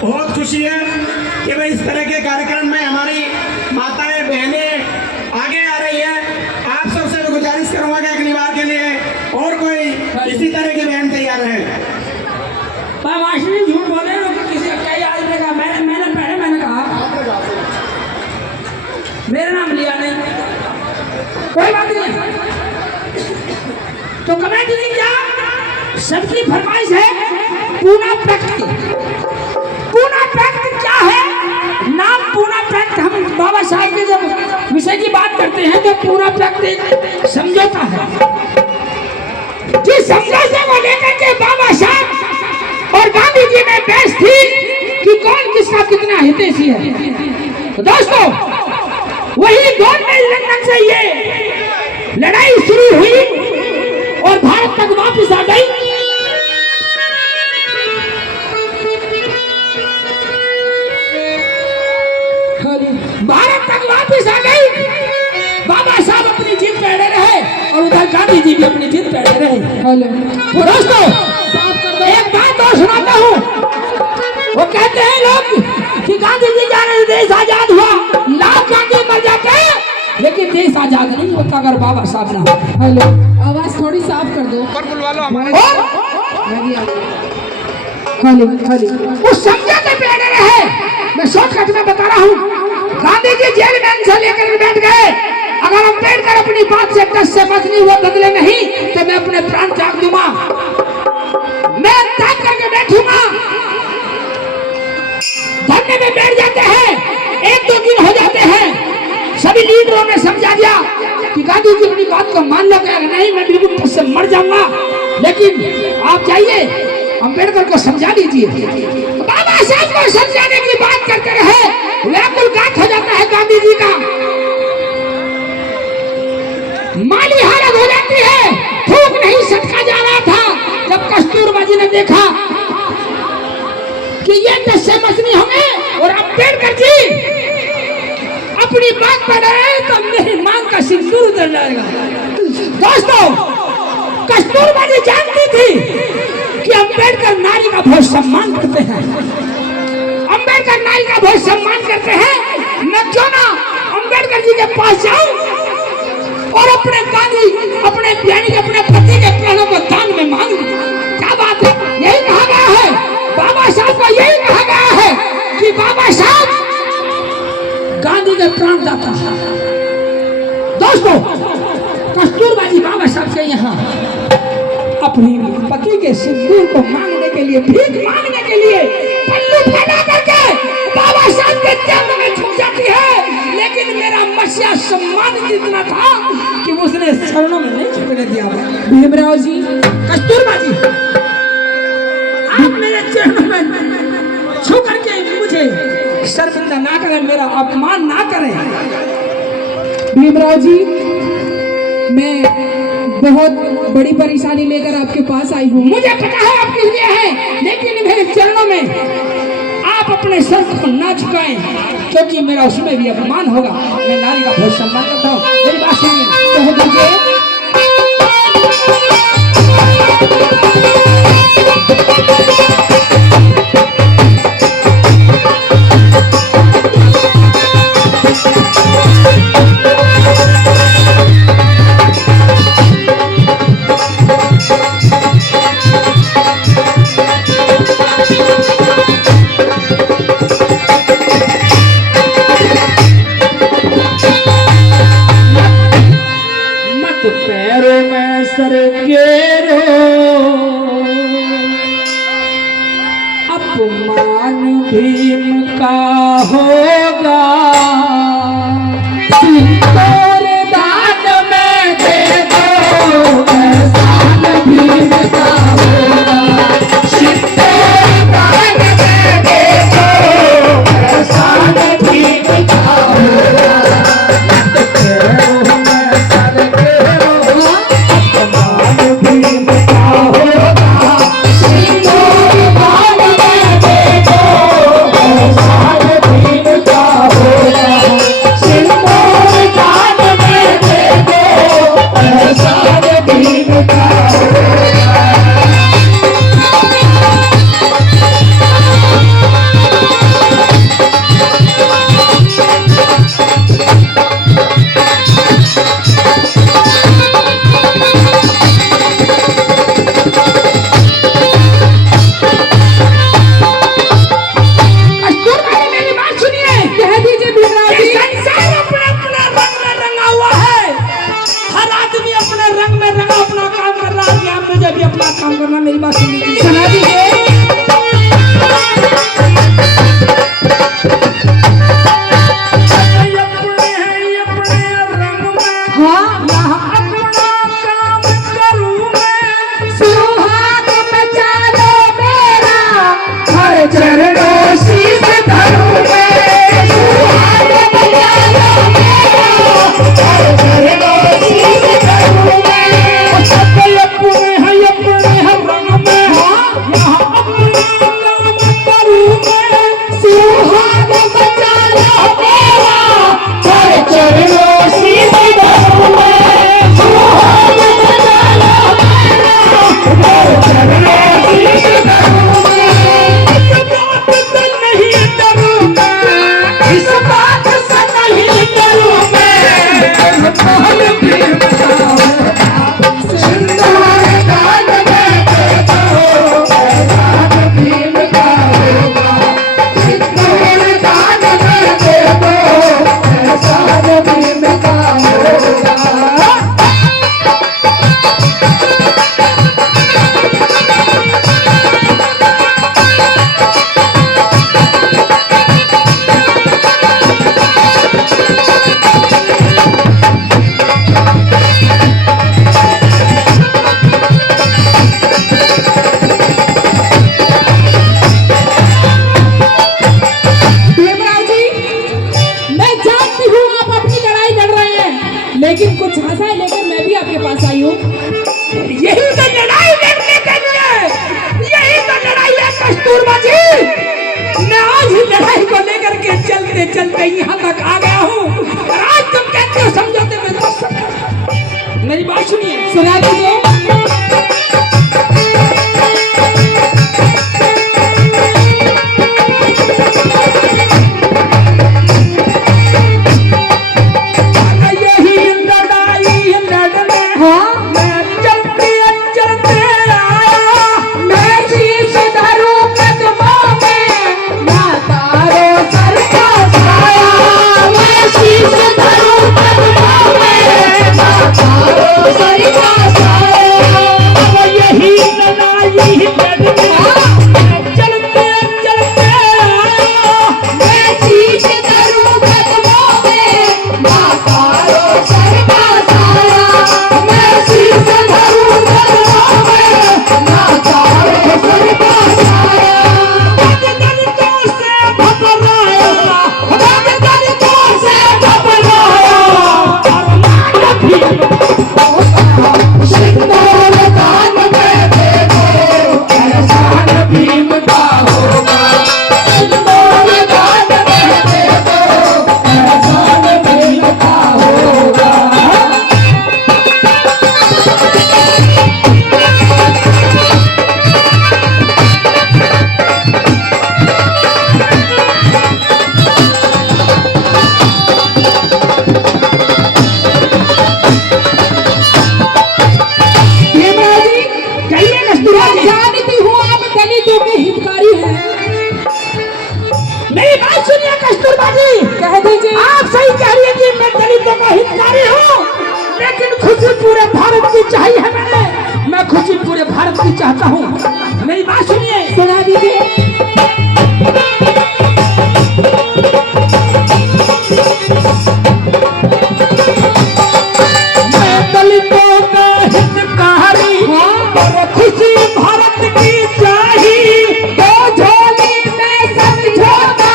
बहुत खुशी है कि भाई इस तरह के कार्यक्रम में हमारी माताएं बहनें आगे आ रही है। आप सबसे मैं गुजारिश करूंगा कि अगली बार के लिए और कोई इसी तरह के बहन तैयार है। झूठ बोले किसी कई आदमी का मैंने कहा मेरा नाम लिया नहीं, कोई बात नहीं। तो कमेंट नहीं क्या सबकी फरमाइश है पूना पैक्ट। पूना पैक्ट क्या है? नाम पूना पैक्ट, हम बाबा साहब के जब विषय की बात करते हैं तो पूना पैक्ट एक समझौता है। जिस समझौते को लेकर के बाबा साहब और गांधी जी में बहस थी कि कौन किसका कितना हितैषी है। तो दोस्तों वही गवर्नमेंट लंदन से ये लड़ाई शुरू हुई और भारत तक वापस आ गई। भारत तक वापस आ गई। बाबा साहब अपनी जीत पे अड़े रहे और उधर गांधी जी भी अपनी जीत पे अड़े रहे। तो दोस्तों एक बात और सुनाता हूँ। वो कहते हैं लोग कि गांधी जी जाने से देश आजाद हुआ, लाख गांधी मर जाते लेकिन देश आजाद नहीं होता अगर बाबा साहब ना। हेलो, आवाज थोड़ी साफ कर दो। उस समझौते पे अड़े रहे। मैं शॉर्टकट में बता रहा हूँ। गांधी जी जेल में से लेकर बैठ गए। अगर अम्बेडकर अपनी बात से टस से मत नहीं हुआ बदले नहीं तो मैं अपने प्राण त्याग दूंगा, मैं त्याग करके बैठूंगा। धरने में बैठ जाते हैं, एक दो दिन हो जाते हैं, सभी लीडरों ने समझा दिया कि गांधी जी अपनी बात को मान लो। नहीं मैं बिल्कुल टस से मर जाऊंगा, लेकिन आप जाइए अम्बेडकर को समझा दीजिए। बाबा साहब को समझाने की बात करते रहे, व्याकुल गांठ हो जाता है गांधी जी का, माली हालत हो जाती है, थूक नहीं सटका जा रहा था। जब कस्तूरबा जी ने देखा कि ये टस से मस नहीं होंगे और अम्बेडकर जी अपनी बात पर रहे तो मेरी मांग का सिंदूर उतर जाएगा। दोस्तों कस्तूरबा जी जानती थी कि अम्बेडकर नारी का बहुत सम्मान करते हैं। अम्बेडकर नारी का बहुत सम्मान करते हैं। मैं क्यों ना अम्बेडकर जी के पास जाऊं और अपने गांधी अपने यानी अपने पति के प्राणों को दान में मांग लूं। क्या बात है? यही कहा गया है, बाबा साहब को यही कहा गया है कि बाबा साहब गांधी के प्राणदाता। दोस्तों कस्तूरबा जी बाबा साहब के यहाँ अपनी पति के सिंदूर को मांगने के लिए, भीख मांगने के लिए पल्लू फैला करके बाबा साहब के चरणों में झुक जाती है। लेकिन मेरा मसीहा सम्मान जितना था कि उसने चरणों में नहीं झुकने दिया। भीमराव जी, कस्तूरबा जी आप मेरे चरणों में छू करके मुझे शर्मिंदा ना करें, मेरा अपमान ना करें। भीमराव जी, मैं बहुत बड़ी परेशानी लेकर आपके पास आई हूँ। मुझे पता है आप किस लिए हैं, लेकिन मेरे चरणों में आप अपने सर को ना झुकाएं क्योंकि मेरा उसमें भी अपमान होगा। मैं नारी का बहुत सम्मान करता हूँ। मेरी बात सुनिए। पैरों में सर गेरो अपमान भीम का होगा, सिंदूर दान में दे दो एहसान भीम का होगा, सिंदूर दान में दे दो एहसान भीम का होगा। सारे दिन का मैं आज ही लड़ाई को लेकर के चलते चलते यहाँ तक आ गया हूँ और आज तुम कहते हो समझौते में तो सब। मेरी बात सुनिए। सुना दीजिए। मेरी बात सुनिए कस्तूरबा जी, कह दीजिए। आप सही कह रही है कि मैं दलितों का हितकारी हूँ, लेकिन खुशी पूरे भारत की चाहिए है। मैं खुशी पूरे भारत की चाहता हूँ। मेरी बात सुनिए। सुना दीजिए। मैं दलितों का हितकारी और खुशी भारत की चाहिए। दो झोली में समझौता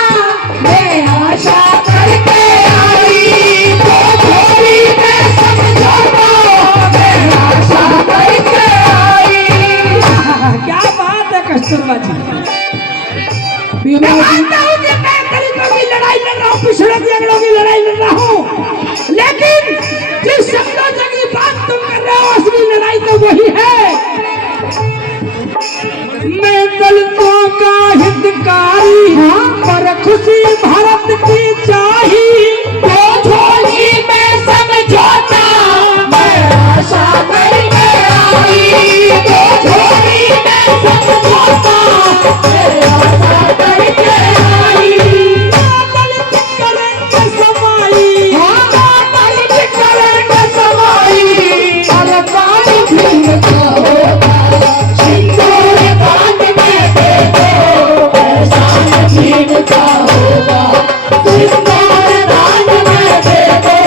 मैं आशा करके आई। दो झोली में समझौता मैं आशा करके आई। क्या बात है कस्तूरबा जी। मैं भीमराव जी, मानता हूँ कि मैं दलितों की लड़ाई लड़ रहा हूँ, पिछड़ों की अगड़ों की लड़ाई लड़ रहा हूँ, लेकिन जिस समझौते की बात तुम कर रहे हो असली लड़ाई तो वही है। मैं दलितों का हितकारी पर खुशी भारत की चाहिए। दो झोली में समझौता मैं आशा करके आई। दो झोली में समझौता मैं आशा करके आई। दलित करेंगे समाई, दलित करेंगे समाई। और पानी भीम का होगा सिंदूर दान में दे दो। एहसान भीम का होगा सिंदूर दान में दे दो।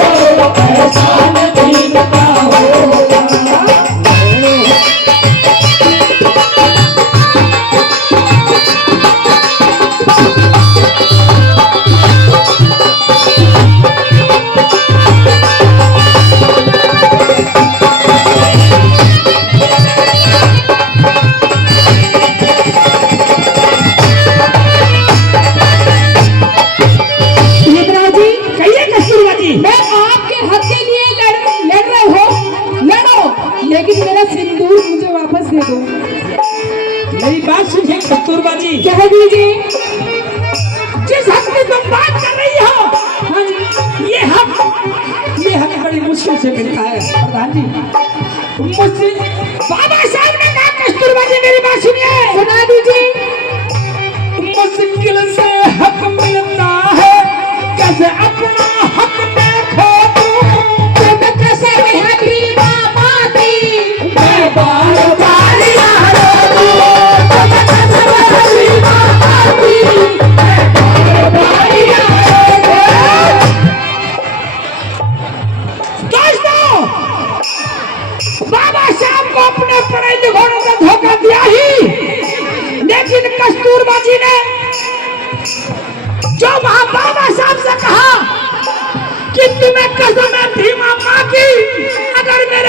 एहसान भीम का होगा। भीमराव जी, कहिए कस्तूरबा जी। मैं आपके हक के लिए लड़ रहा हूँ, लड़ो, लेकिन मेरा सिंदूर मुझे वापस दे दो। मेरी बात सुनिए कस्तूरबा जी। कह दीजिए। जिस हक की तुम बात कर रही हो, हाँ जी, ये हक बड़ी मुश्किल से मिलता है प्रधान जी। मुश्किल बाबा साहब ने कहा कस्तूरबा जी मेरी बात सुनिए। सुना दीजिए। मुश्किल से हक मिलता है, कैसे अपना हक मैं खो दूं। तुम कसर है बीमा पाती मैं बार बार यारो दूं। तुम कसर है बीमा पाती मैं बार बार यारो दूं। दोस्तों, बाबा साहब को अपने पढ़े लिखों ने धोखा दिया ही, लेकिन कस्तूरबा जी ने जो वहां बाबा साहब से कहा कि तुम्हें कसम